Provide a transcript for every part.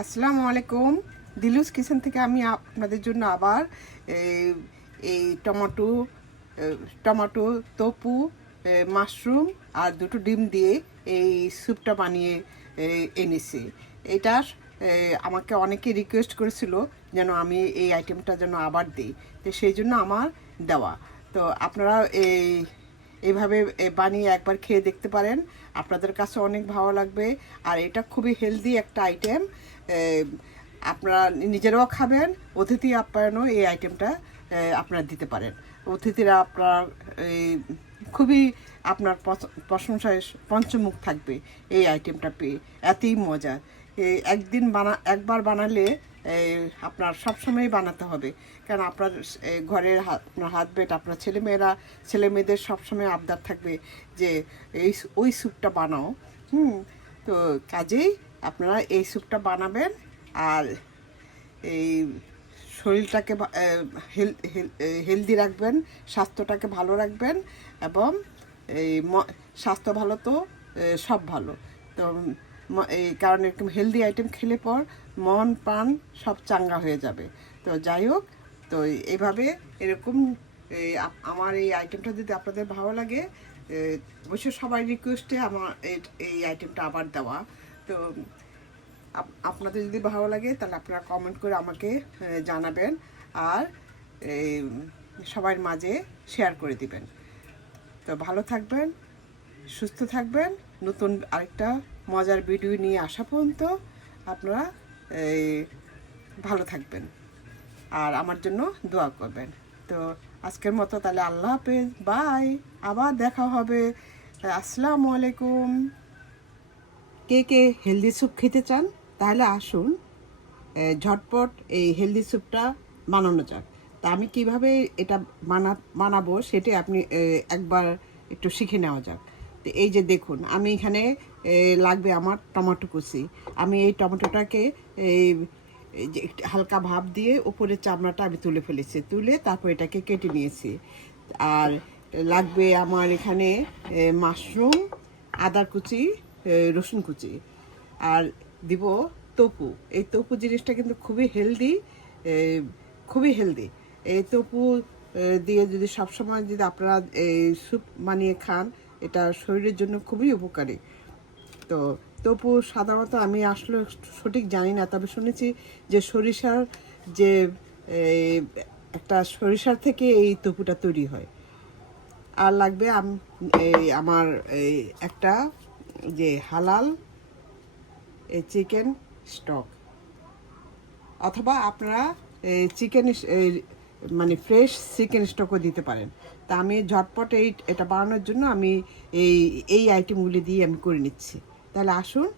আসসালামু আলাইকুম। দিলুস কিচেন থেকে আমি আপনাদের জন্য আবার এই টমেটো তপু মাশরুম আর দুটো ডিম দিয়ে এই স্যুপটা বানিয়ে এনেছি। এটা আমাকে অনেকে রিকোয়েস্ট করেছিল যেন আমি এই আইটেমটা যেন আবার দিই, তো সেই জন্য আমার দেওয়া। তো আপনারা এইভাবে বানিয়ে একবার খেয়ে দেখতে পারেন, আপনাদের কাছে অনেক ভালো লাগবে। আর এটা খুবই হেলদি একটা আইটেম, আপনারা নিজেরাও খাবেন, অতিথি আপ্যায়নও এই আইটেমটা আপনারা দিতে পারেন। অতিথিরা আপনার খুবই আপনার প্রশংসায় পঞ্চমুখ থাকবে এই আইটেমটা পেয়ে, এতই মজার। একবার বানালে আপনার সবসময় বানাতে হবে, কারণ আপনার ঘরের আপনার হাজবেন্ড, আপনার ছেলেমেয়েদের সবসময় আবদার থাকবে যে ওই স্যুপটা বানাও। তো কাজেই আপনারা এই স্যুপটা বানাবেন আর এই শরীরটাকে হেলদি রাখবেন, স্বাস্থ্যটাকে ভালো রাখবেন, এবং এই স্বাস্থ্য ভালো তো সব ভালো। তো এই কারণে এরকম হেলদি আইটেম খেলে পর মন প্রাণ সব চাঙ্গা হয়ে যাবে। তো যাই হোক, তো এইভাবে এরকম আমার এই আইটেমটা যদি আপনাদের ভালো লাগে, অবশ্যই সবাই রিকোয়েস্টে আমার এই আইটেমটা আবার দেওয়া। তো আপনাদের যদি ভালো লাগে তাহলে আপনারা কমেন্ট করে আমাকে জানাবেন, আর সবার মাঝে শেয়ার করে দিবেন। তো ভালো থাকবেন, সুস্থ থাকবেন। নতুন আরেকটা মজার ভিডিও নিয়ে আসা পর্যন্ত আপনারা ভালো থাকবেন আর আমার জন্য দোয়া করবেন। তো আজকের মতো তাহলে আল্লাহ হাফেজ, বাই, আবার দেখা হবে। আসসালামু আলাইকুম। কে কে হেলদি স্যুপ খেতে চান তাহলে আসুন, ঝটপট এই হেলদি স্যুপটা বানানো যাক। তা আমি কিভাবে এটা বানাবো সেটা আপনি একবার একটু শিখে নেওয়া যাক। তো এই যে দেখুন, আমি এখানে লাগবে আমার টমেটো কুচি। আমি এই টমেটোটাকে যে হালকা ভাপ দিয়ে উপরের চামড়াটা আমি তুলে ফেলেছি, তুলে তারপর এটাকে কেটে নিয়েছি। আর লাগবে আমার এখানে মাশরুম, আদা কুচি, রসুন কুচি, আর দিব তপু। এই তপু জিনিসটা কিন্তু খুবই হেলদি, খুবই হেলদি। এই তপু দিয়ে যদি সবসময় যদি আপনারা এই স্যুপ বানিয়ে খান, এটা শরীরের জন্য খুবই উপকারী। তো তপু সাধারণত আমি আসলে সঠিক জানি না, তবে শুনেছি যে সরিষার যে একটা সরিষার থেকে এই তপুটা তৈরি হয়। আর লাগবে আমার একটা যে হালাল চিকেন স্টক, অথবা আপনারা চিকেন মানে ফ্রেশ চিকেন স্টকও দিতে পারেন। তা আমি ঝটপট এটা বানানোর জন্য আমি এই আইটেমগুলি দিয়ে আমি করে নিচ্ছি। তাহলে আসুন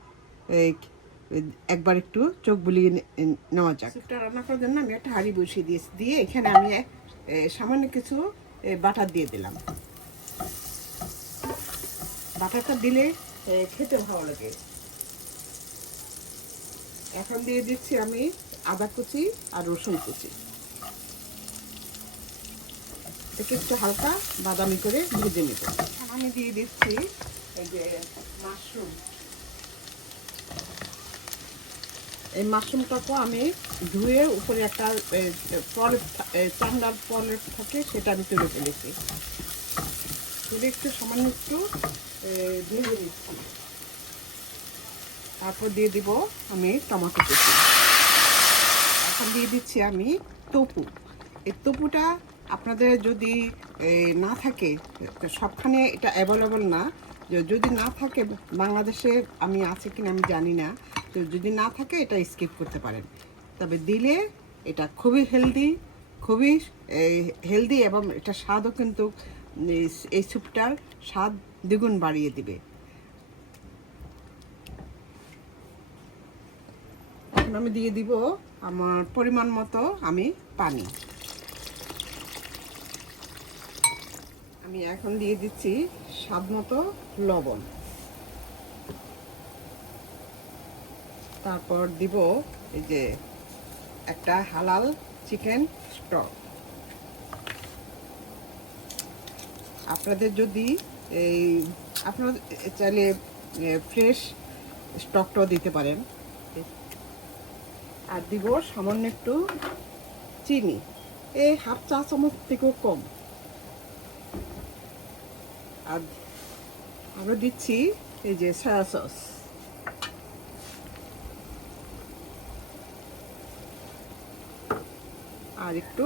একবার একটু চোখ বুলিয়ে নেওয়া যাক। স্যুপটা রান্না করার জন্য আমি একটা হাঁড়ি বসিয়ে দিয়েছি, দিয়ে এখানে আমি সামান্য কিছু বাটার দিয়ে দিলাম। বাটারটা দিলে খেতে ভালো লাগে। এখন দিয়ে দিচ্ছি আমি আদা কুচি আর রসুন কুচি, এটাকে একটু হালকা বাদামি করে ভেজে নেব। আমি দিয়ে দিচ্ছি এই যে মাশরুম। এই মাশরুমটাকে আমি ধুয়ে উপরে একটা চামড়ার পলেট থাকে সেটা আমি তুলে ফেলেছি, তুলে একটু সামান্য একটু ভেজে নিচ্ছি। তারপর দিয়ে দিব আমি টমেটো কুচি। এখন দিয়ে দিচ্ছি আমি তপু। এই তপুটা আপনাদের যদি না থাকে, সবখানে এটা অ্যাভেলেবল না, যদি না থাকে বাংলাদেশে আমি আছে কিনা আমি জানি না, তো যদি না থাকে এটা স্কিপ করতে পারেন। তবে দিলে এটা খুবই হেলদি এবং এটা স্বাদও কিন্তু এই স্যুপটার স্বাদ দ্বিগুণ বাড়িয়ে দিবে। এখন আমি দিয়ে দিব আমার পরিমাণ মতো আমি পানি। আমি এখন দিয়ে দিচ্ছি স্বাদ মতো লবণ। তারপর দিব এই যে একটা হালাল চিকেন স্টক। আপনাদের যদি আপনারা চাইলে ফ্রেশ স্টকটাও দিতে পারেন। আর দিব সামান্য একটু চিনি, এই হাফ চা চামচ থেকেও কম। আর আরও দিচ্ছি এই যে সয়া সস, আর একটু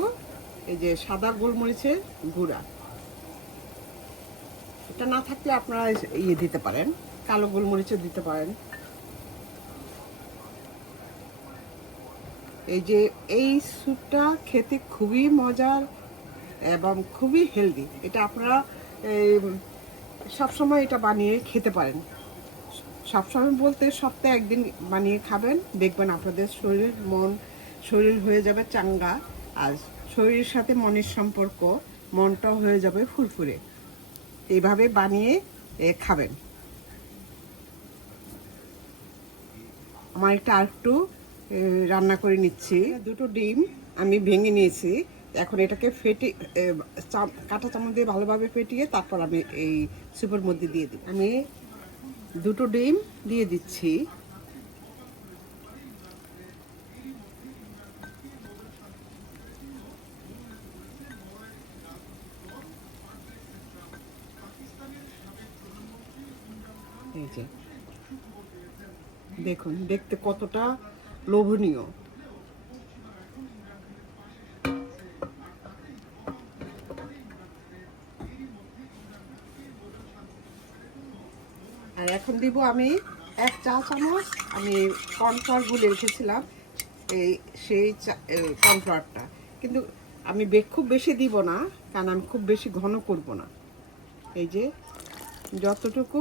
এই যে সাদা গোলমরিচের গুঁড়া। এটা না থাকলে আপনারা ইয়ে দিতে পারেন, কালো গোলমরিচও দিতে পারেন। এই যে এই স্যুপটা খেতে খুবই মজার এবং খুবই হেলদি। এটা আপনারা সবসময় এটা বানিয়ে খেতে পারেন। সবসময় বলতে সপ্তাহে একদিন বানিয়ে খাবেন, দেখবেন আপনাদের শরীর হয়ে যাবে চাঙ্গা, আর শরীরের সাথে মনের সম্পর্ক, মনটাও হয়ে যাবে ফুরফুরে। এইভাবে বানিয়ে খাবেন। আমার একটা আরেকটু রান্না করে নিচ্ছি। দুটো ডিম আমি ভেঙে নিয়েছি, এখন এটাকে ফেটে কাঁটা চামচ দিয়ে ভালোভাবে ফেটিয়ে তারপর আমি এই স্যুপের মধ্যে দিয়ে দিই। আমি দুটো ডিম দিয়ে দিচ্ছি। এই যে দেখুন, দেখতে কতটা লোভনীয়। আর এখন দিব আমি 1 চা চামচ আমি কর্নফ্লাওয়ার গুলে রেখেছিলাম, সেই কর্নফ্লাওয়ারটা। কিন্তু আমি খুব বেশি দিব না, কারণ আমি খুব বেশি ঘন করব না। এই যে যতটুকু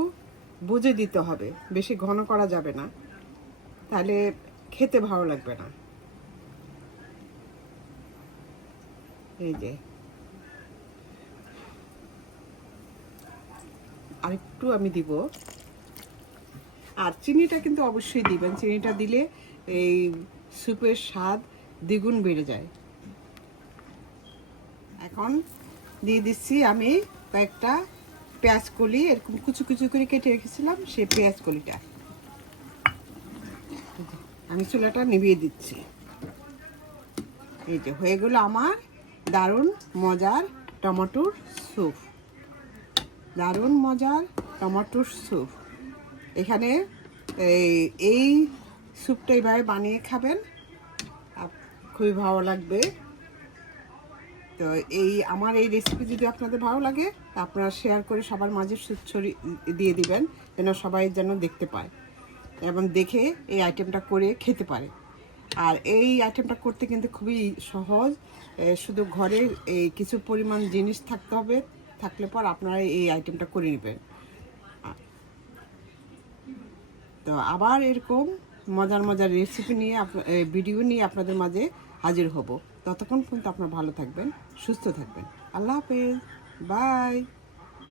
বুঝে দিতে হবে, বেশি ঘন করা যাবে না, তাহলে খেতে ভালো লাগবে না। এই যে আরেকটু আমি দিব। আর চিনিটা কিন্তু অবশ্যই দিবেন, চিনিটা দিলে এই স্যুপের স্বাদ দ্বিগুণ বেড়ে যায়। এখন দিয়ে দিচ্ছি আমি কয়েকটা পেঁয়াজ কলি, এরকম কুচু কুচু করে কেটে রেখেছিলাম, সেই পেঁয়াজ কলিটা আমি চুলাটা নিভিয়ে দিচ্ছি। এই যে হয়ে গেল আমার দারুণ মজার টমেটোর স্যুপ। দারুণ মজার টমেটোর স্যুপ। এখানে এই স্যুপটা এইভাবে বানিয়ে খাবেন, খুবই ভালো লাগবে। তো আমার এই রেসিপি যদি আপনাদের ভালো লাগে, আপনারা শেয়ার করে সবার মাঝে ছড়িয়ে দিয়ে দিবেন, যেন সবাই যেন দেখতে পায় এবং দেখে এই আইটেমটা করে খেতে পারে। আর এই আইটেমটা করতে কিন্তু খুবই সহজ, শুধু ঘরে এই কিছু পরিমাণ জিনিস থাকতে হবে, থাকলে পর আপনারা এই আইটেমটা করে নেবেন। তো আবার এরকম মজার মজার রেসিপি নিয়ে ভিডিও নিয়ে আপনাদের মাঝে হাজির হব। ততক্ষণ পর্যন্ত আপনারা ভালো থাকবেন, সুস্থ থাকবেন। আল্লাহ হাফেজ, বাই।